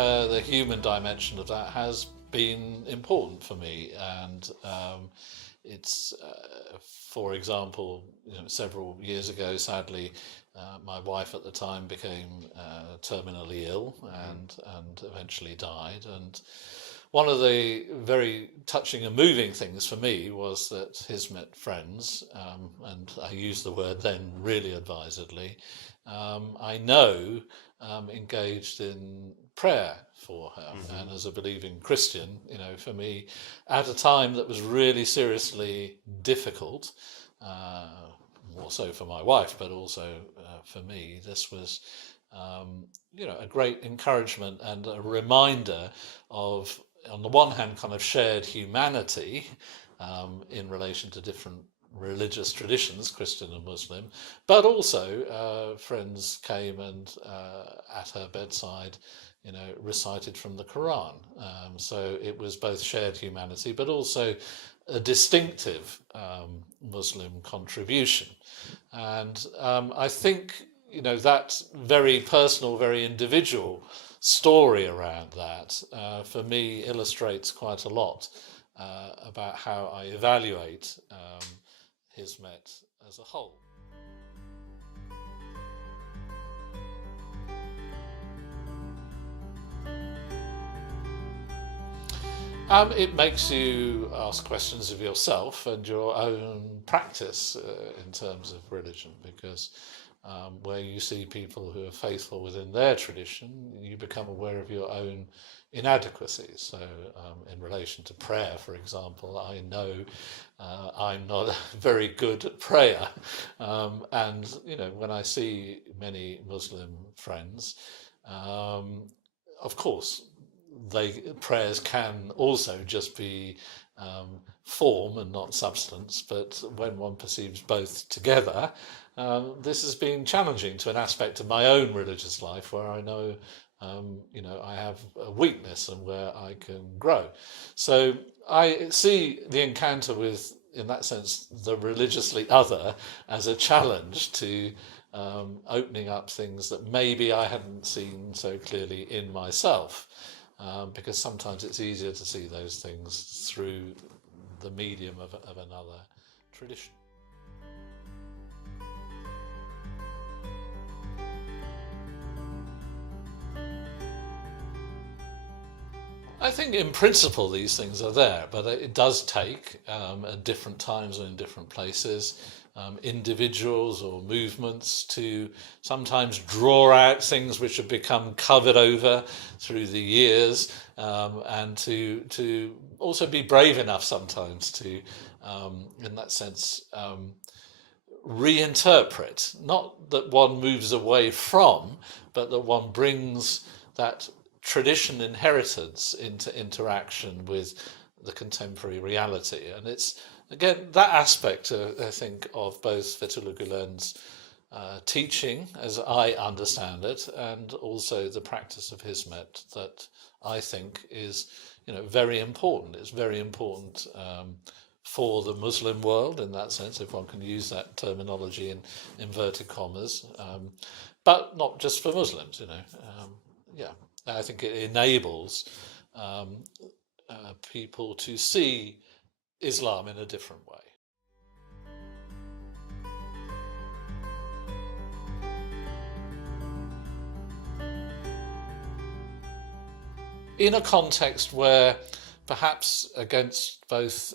The human dimension of that has been important for me, and it's, for example, several years ago, sadly, my wife at the time became terminally ill and eventually died. And one of the very touching and moving things for me was that Hizmet friends, and I use the word then really advisedly, I know engaged in prayer for her. And as a believing Christian, for me, at a time that was really seriously difficult, more so for my wife, but also for me, this was, a great encouragement and a reminder of, on the one hand, kind of shared humanity in relation to different religious traditions, Christian and Muslim, but also friends came and at her bedside, recited from the Quran. So it was both shared humanity, but also a distinctive Muslim contribution. And I think, that very personal, very individual story around that, for me, illustrates quite a lot about how I evaluate Hizmet as a whole. It makes you ask questions of yourself and your own practice in terms of religion, because where you see people who are faithful within their tradition, you become aware of your own inadequacies. So in relation to prayer, for example, I know I'm not very good at prayer. And, when I see many Muslim friends, of course, prayers can also just be form and not substance, but when one perceives both together, this has been challenging to an aspect of my own religious life where I know, I have a weakness and where I can grow. So I see the encounter with, in that sense, the religiously other as a challenge to opening up things that maybe I hadn't seen so clearly in myself. Because sometimes it's easier to see those things through the medium of another tradition. I think in principle these things are there, but it does take, at different times and in different places, individuals or movements to sometimes draw out things which have become covered over through the years, and to also be brave enough sometimes to, in that sense, reinterpret. Not that one moves away from, but that one brings that tradition inheritance into interaction with the contemporary reality. And it's, again, that aspect, I think, of both Fethullah Gülen's teaching, as I understand it, and also the practice of Hizmet that I think is, very important. It's very important for the Muslim world in that sense, if one can use that terminology in inverted commas, but not just for Muslims. I think it enables people to see Islam in a different way. In a context where perhaps against both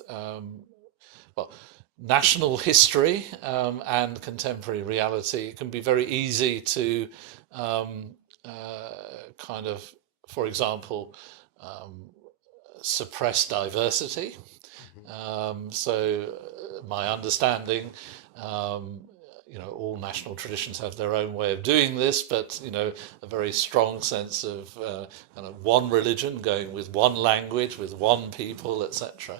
national history and contemporary reality, it can be very easy to kind of, for example, suppress diversity. So my understanding, all national traditions have their own way of doing this, but a very strong sense of kind of one religion going with one language, with one people, etc.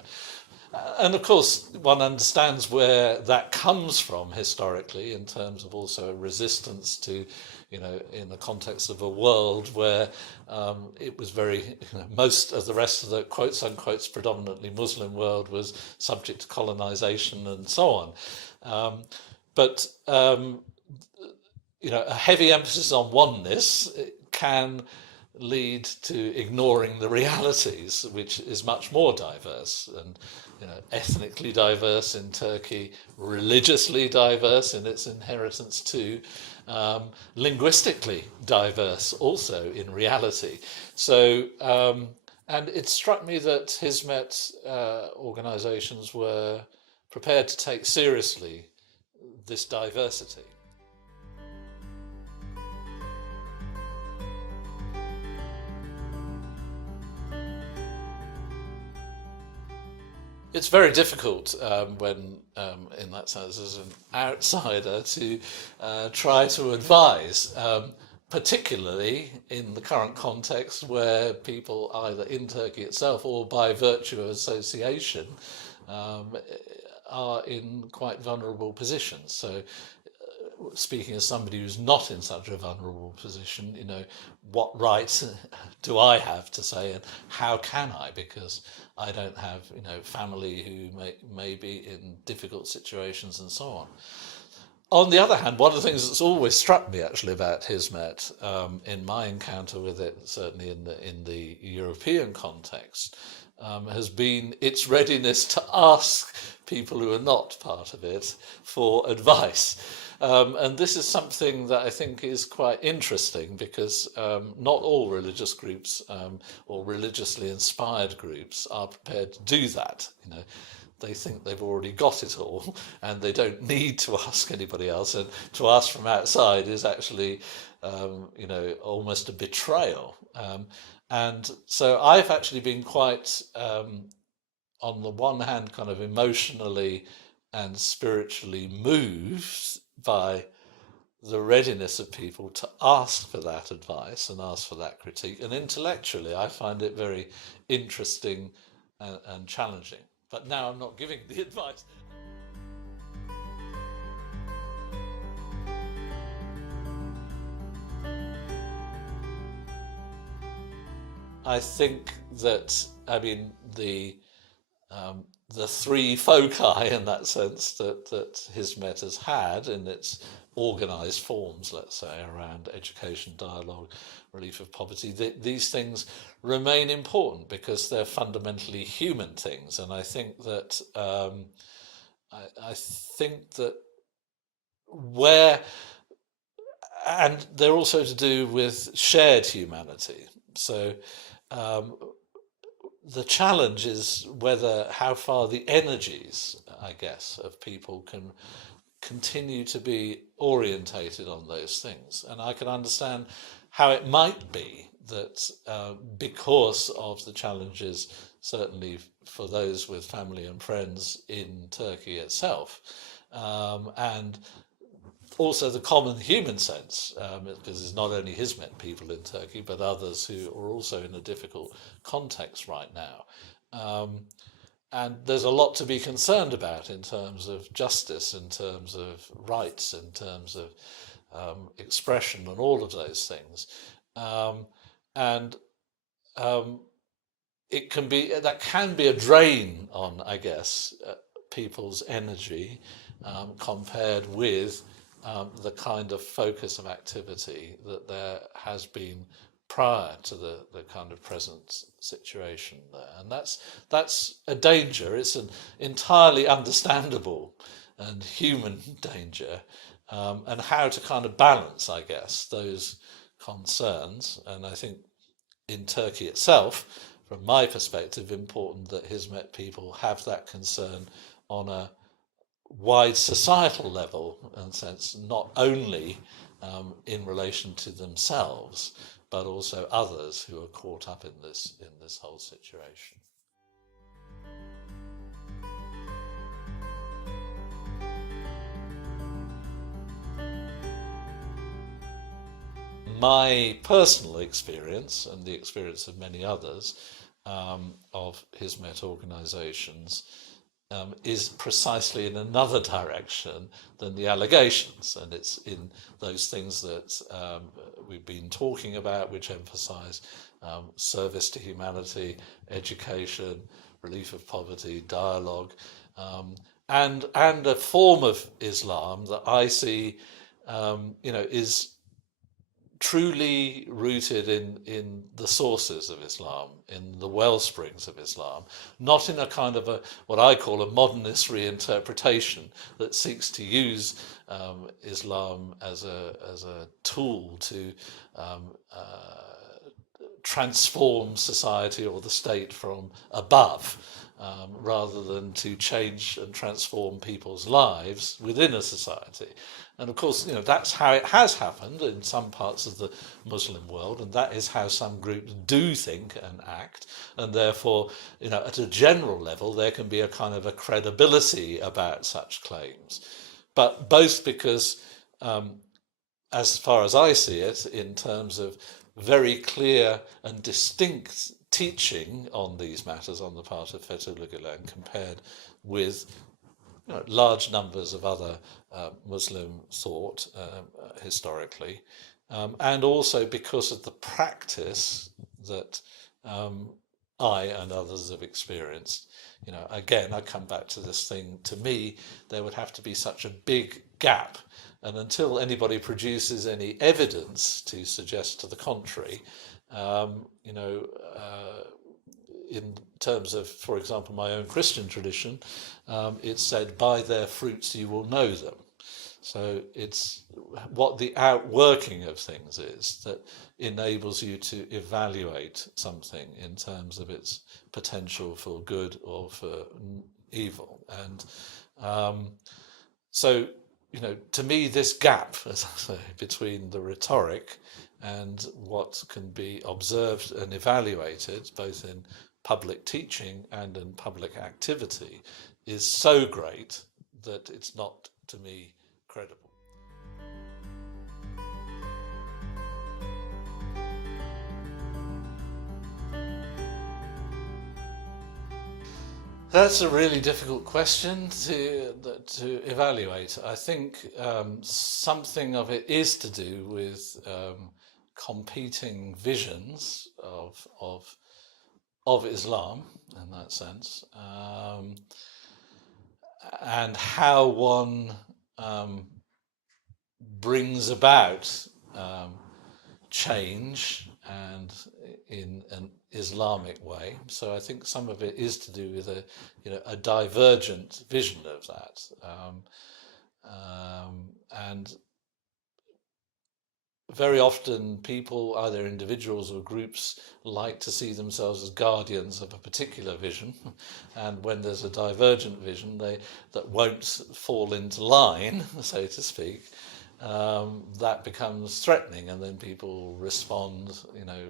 And of course, one understands where that comes from historically, in terms of also a resistance to, in the context of a world where it was very, most of the rest of the quotes unquotes predominantly Muslim world was subject to colonization and so on. But a heavy emphasis on oneness can lead to ignoring the realities, which is much more diverse and ethnically diverse in Turkey, religiously diverse in its inheritance too, linguistically diverse also in reality. So, and it struck me that Hizmet organisations were prepared to take seriously this diversity. It's very difficult when, in that sense, as an outsider, to try to advise, particularly in the current context where people, either in Turkey itself or by virtue of association, um, are in quite vulnerable positions. So, speaking as somebody who's not in such a vulnerable position, what rights do I have to say, and how can I? Because I don't have, family who may be in difficult situations and so on. On the other hand, one of the things that's always struck me actually about Hizmet, in my encounter with it, certainly in the European context, has been its readiness to ask people who are not part of it for advice. And this is something that I think is quite interesting because not all religious groups or religiously inspired groups are prepared to do that. They think they've already got it all and they don't need to ask anybody else. And to ask from outside is actually, almost a betrayal. And so I've actually been quite, on the one hand, kind of emotionally and spiritually moved by the readiness of people to ask for that advice and ask for that critique. And intellectually, I find it very interesting and challenging. But now I'm not giving the advice. I think that, I mean, the three foci in that sense that Hizmet has had in its organised forms, let's say, around education, dialogue, relief of poverty, these things remain important because they're fundamentally human things. And I think that I think that where, and they're also to do with shared humanity. So the challenge is how far the energies, I guess, of people can continue to be orientated on those things. And I can understand how it might be that because of the challenges, certainly for those with family and friends in Turkey itself, and also the common human sense, because it's not only Hizmet people in Turkey, but others who are also in a difficult context right now. And there's a lot to be concerned about in terms of justice, in terms of rights, in terms of expression and all of those things. And that can be a drain on, I guess, people's energy compared with the kind of focus of activity that there has been prior to the kind of present situation there. And that's a danger. It's an entirely understandable and human danger, and how to kind of balance, I guess, those concerns. And I think in Turkey itself, from my perspective, important that Hizmet people have that concern on a wide societal level, in a sense, not only in relation to themselves, but also others who are caught up in this whole situation. My personal experience, and the experience of many others, of Hizmet organisations, is precisely in another direction than the allegations, and it's in those things that we've been talking about, which emphasise service to humanity, education, relief of poverty, dialogue, and a form of Islam that I see, is truly rooted in the sources of Islam, in the well springs of Islam, not in a kind of what I call a modernist reinterpretation that seeks to use Islam as a tool to um, transform society or the state from above, rather than to change and transform people's lives within a society. And of course, that's how it has happened in some parts of the Muslim world, and that is how some groups do think and act. And therefore, at a general level, there can be a kind of a credibility about such claims. But both because, as far as I see it, in terms of very clear and distinct teaching on these matters on the part of Fethullah Gulen compared with large numbers of other Muslim thought historically, and also because of the practice that I and others have experienced. Again, I come back to this thing. To me, there would have to be such a big gap, and until anybody produces any evidence to suggest to the contrary, in terms of, for example, my own Christian tradition, it's said, by their fruits you will know them. So it's what the outworking of things is that enables you to evaluate something in terms of its potential for good or for evil. And so, to me, this gap, as I say, between the rhetoric and what can be observed and evaluated, both in public teaching and in public activity, is so great that it's not, to me, credible. That's a really difficult question to evaluate. I think something of it is to do with competing visions of Islam in that sense, and how one brings about change and in an Islamic way. So I think some of it is to do with a divergent vision of that, and very often people, either individuals or groups, like to see themselves as guardians of a particular vision, and when there's a divergent vision that won't fall into line, so to speak, that becomes threatening, and then people respond,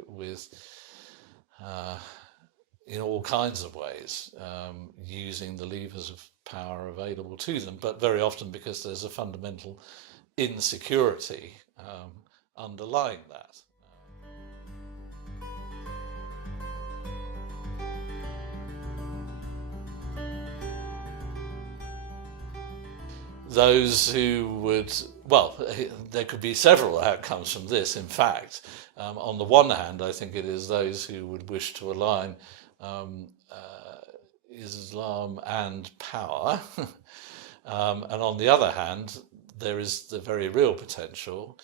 with in all kinds of ways, using the levers of power available to them, but very often because there's a fundamental insecurity underlying that. Those who would, well, there could be several outcomes from this, in fact. On the one hand, I think it is those who would wish to align Islam and power. And on the other hand, there is the very real potential,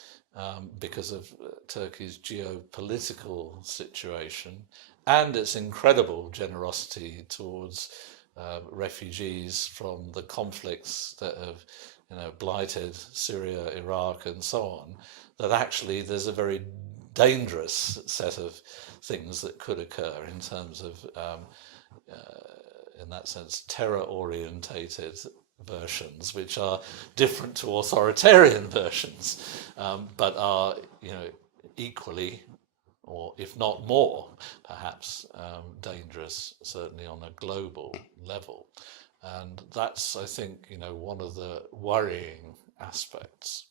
because of Turkey's geopolitical situation and its incredible generosity towards refugees from the conflicts that have blighted Syria, Iraq, and so on, that actually there's a very dangerous set of things that could occur in terms of, in that sense, terror-orientated versions, which are different to authoritarian versions, but are, equally, or if not more, perhaps, dangerous, certainly on a global level. And that's, I think, one of the worrying aspects.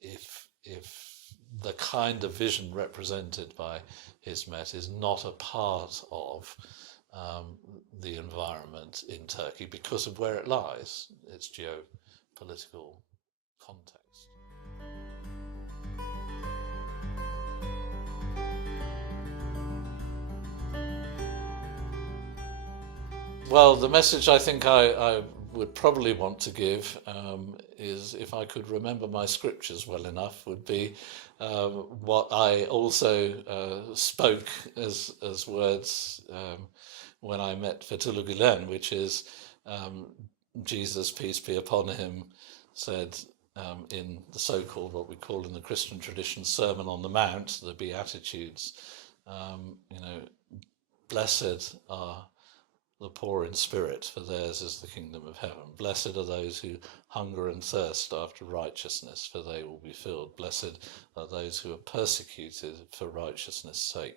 If the kind of vision represented by Hizmet is not a part of the environment in Turkey because of where it lies, its geopolitical context. Well, the message I think I would probably want to give is, if I could remember my scriptures well enough, would be what I also spoke as words when I met Fethullah Gulen, which is Jesus, peace be upon him, said in the so-called, what we call in the Christian tradition, Sermon on the Mount, the Beatitudes, blessed are the poor in spirit, for theirs is the kingdom of heaven. Blessed are those who hunger and thirst after righteousness, for they will be filled. Blessed are those who are persecuted for righteousness' sake.